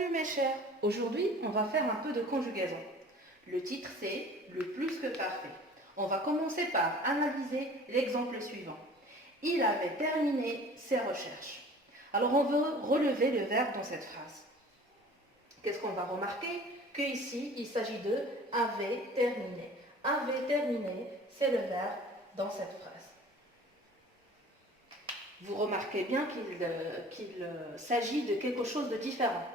Salut mes chers, aujourd'hui on va faire un peu de conjugaison. Le titre c'est le plus que parfait. On va commencer par analyser l'exemple suivant. Il avait terminé ses recherches. Alors on veut relever le verbe dans cette phrase. Qu'est-ce qu'on va remarquer? Qu'ici il s'agit de avait terminé. Avait terminé, c'est le verbe dans cette phrase. Vous remarquez bien qu'il s'agit de quelque chose de différent.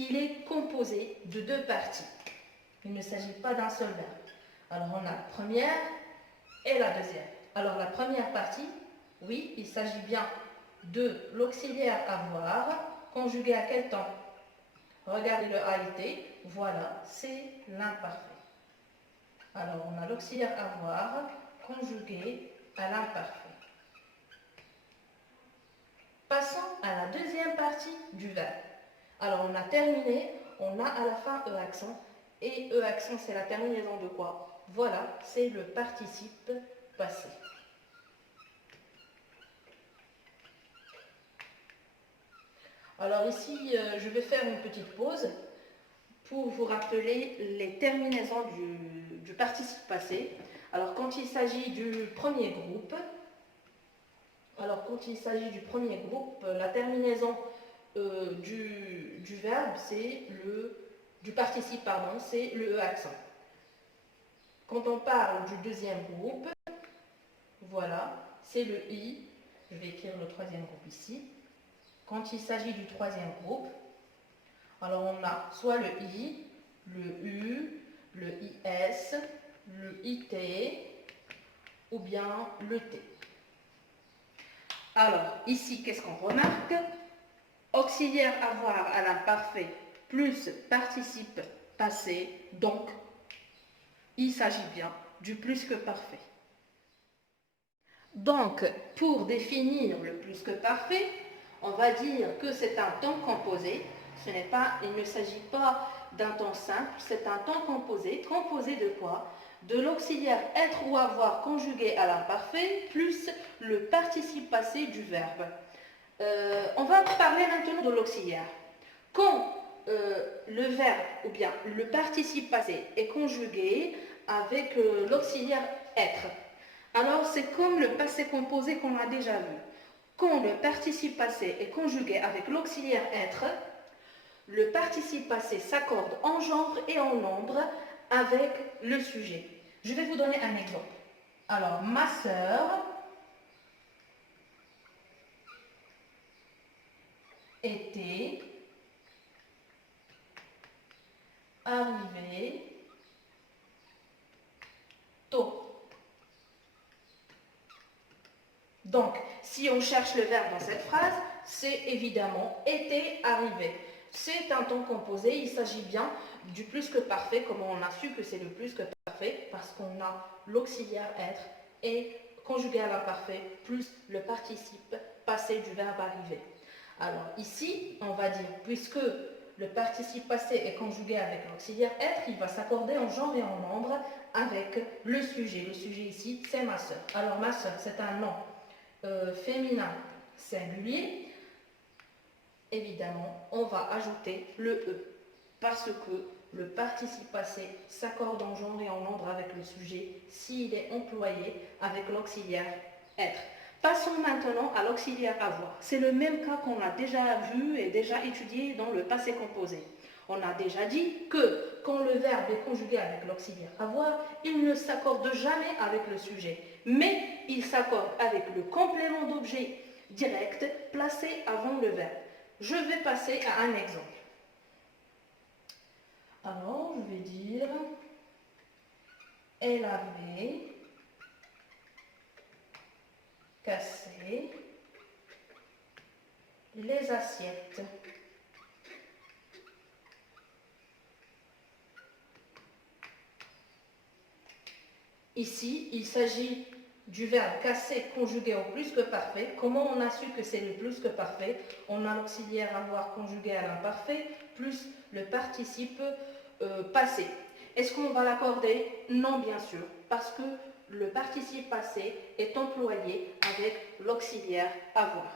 Il est composé de deux parties. Il ne s'agit pas d'un seul verbe. Alors on a la première et la deuxième. Alors la première partie, oui, il s'agit bien de l'auxiliaire avoir, conjugué à quel temps? Regardez le a été, voilà, c'est l'imparfait. Alors on a l'auxiliaire avoir conjugué à l'imparfait. Passons à la deuxième partie du verbe. Alors on a terminé, on a à la fin E accent, et E accent c'est la terminaison de quoi? Voilà, c'est le participe passé. Alors ici, je vais faire une petite pause pour vous rappeler les terminaisons du participe passé. Alors quand il s'agit du premier groupe, la terminaison du verbe, c'est du participe, pardon, c'est le E accent. Quand on parle du deuxième groupe, voilà, c'est le I. Je vais écrire le troisième groupe ici. Quand il s'agit du troisième groupe, alors on a soit le I, le U, le IS, le IT ou bien le T. Alors, ici, qu'est-ce qu'on remarque? Auxiliaire avoir à l'imparfait plus participe passé, donc il s'agit bien du plus que parfait. Donc, pour définir le plus que parfait, on va dire que c'est un temps composé. Il ne s'agit pas d'un temps simple, c'est un temps composé. Composé de quoi? De l'auxiliaire être ou avoir conjugué à l'imparfait plus le participe passé du verbe. On va parler maintenant de l'auxiliaire. Quand le verbe ou bien le participe passé est conjugué avec l'auxiliaire être, alors c'est comme le passé composé qu'on a déjà vu. Quand le participe passé est conjugué avec l'auxiliaire être, le participe passé s'accorde en genre et en nombre avec le sujet. Je vais vous donner un exemple. Alors, ma sœur était arrivée tôt. Donc, si on cherche le verbe dans cette phrase, c'est évidemment était arrivé. C'est un temps composé, il s'agit bien du plus que parfait, comme on a su que c'est le plus que parfait, parce qu'on a l'auxiliaire être et conjugué à l'imparfait, plus le participe passé du verbe arriver. Alors ici, on va dire, puisque le participe passé est conjugué avec l'auxiliaire être, il va s'accorder en genre et en nombre avec le sujet. Le sujet ici, c'est ma sœur. Alors ma sœur, c'est un nom féminin singulier. Évidemment, on va ajouter le E parce que le participe passé s'accorde en genre et en nombre avec le sujet s'il est employé avec l'auxiliaire être. Passons maintenant à l'auxiliaire avoir. C'est le même cas qu'on a déjà vu et déjà étudié dans le passé composé. On a déjà dit que quand le verbe est conjugué avec l'auxiliaire avoir, il ne s'accorde jamais avec le sujet, mais il s'accorde avec le complément d'objet direct placé avant le verbe. Je vais passer à un exemple. Alors, je vais dire, elle avait cassé les assiettes. Ici, il s'agit du verbe casser conjugué au plus que parfait. Comment on a su que c'est le plus que parfait? On a l'auxiliaire avoir conjugué à l'imparfait plus le participe passé. Est-ce qu'on va l'accorder? Non, bien sûr, parce que le participe passé est employé avec l'auxiliaire avoir.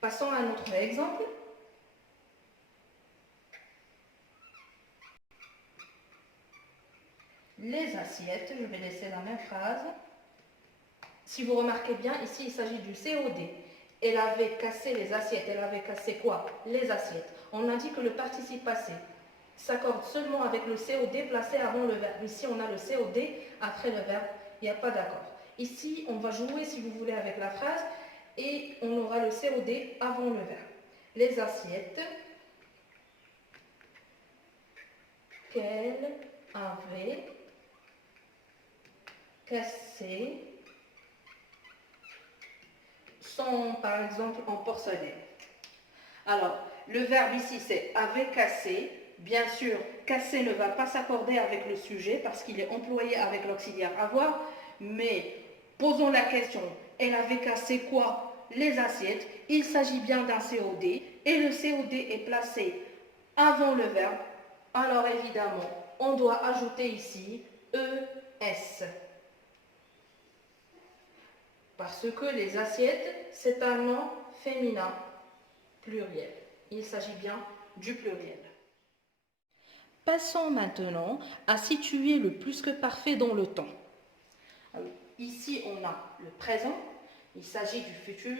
Passons à un autre exemple. les assiettes. Je vais laisser la même phrase. Si vous remarquez bien, ici, il s'agit du COD. Elle avait cassé les assiettes. Elle avait cassé quoi? Les assiettes. On a dit que le participe passé s'accorde seulement avec le COD placé avant le verbe. Ici, on a le COD après le verbe. Il n'y a pas d'accord. Ici, on va jouer, si vous voulez, avec la phrase et on aura le COD avant le verbe. Les assiettes qu'elle avait cassées sont, par exemple, en porcelaine. Alors, le verbe ici, c'est avait cassé. Bien sûr, casser ne va pas s'accorder avec le sujet parce qu'il est employé avec l'auxiliaire avoir, mais posons la question, elle avait cassé quoi? Les assiettes. Il s'agit bien d'un COD et le COD est placé avant le verbe. Alors évidemment, on doit ajouter ici ES. Parce que les assiettes, c'est un nom féminin pluriel. Il s'agit bien du pluriel. Passons maintenant à situer le plus que parfait dans le temps. Alors, ici, on a le présent, il s'agit du futur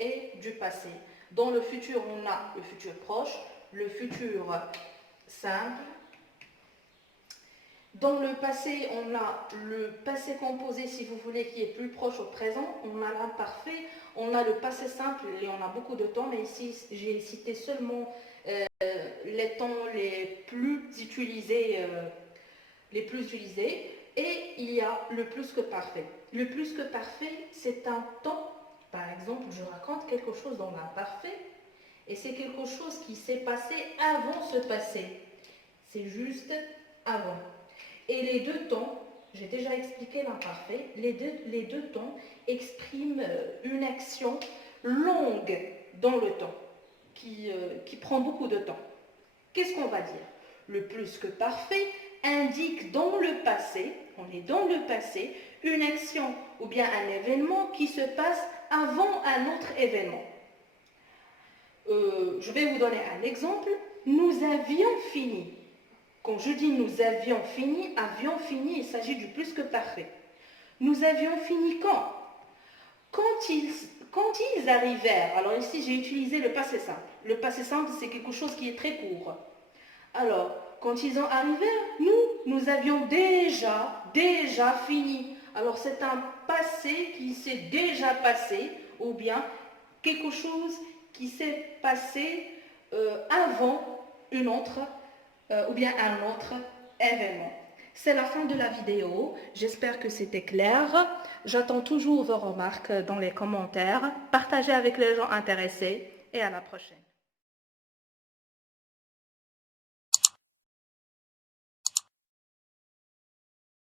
et du passé. Dans le futur, on a le futur proche, le futur simple. Dans le passé, on a le passé composé, si vous voulez, qui est plus proche au présent. On a l'imparfait, on a le passé simple et on a beaucoup de temps, mais ici, j'ai cité seulement les temps les plus utilisés. Et il y a le plus que parfait. Le plus que parfait, c'est un temps. Par exemple, je raconte quelque chose dans l'imparfait et c'est quelque chose qui s'est passé avant ce passé. C'est juste avant. Et les deux temps, j'ai déjà expliqué l'imparfait, les deux temps expriment une action longue dans le temps, qui prend beaucoup de temps. Qu'est-ce qu'on va dire? Le plus que parfait indique dans le passé, on est dans le passé, une action ou bien un événement qui se passe avant un autre événement. Je vais vous donner un exemple. Nous avions fini. Quand je dis nous avions fini, il s'agit du plus que parfait. Nous avions fini quand? Quand ils arrivèrent. Alors ici, j'ai utilisé le passé simple. Le passé simple, c'est quelque chose qui est très court. Alors, quand ils ont arrivé, nous avions déjà fini. Alors, c'est un passé qui s'est déjà passé, ou bien quelque chose qui s'est passé avant une autre, ou bien un autre événement. C'est la fin de la vidéo. J'espère que c'était clair. J'attends toujours vos remarques dans les commentaires. Partagez avec les gens intéressés et à la prochaine.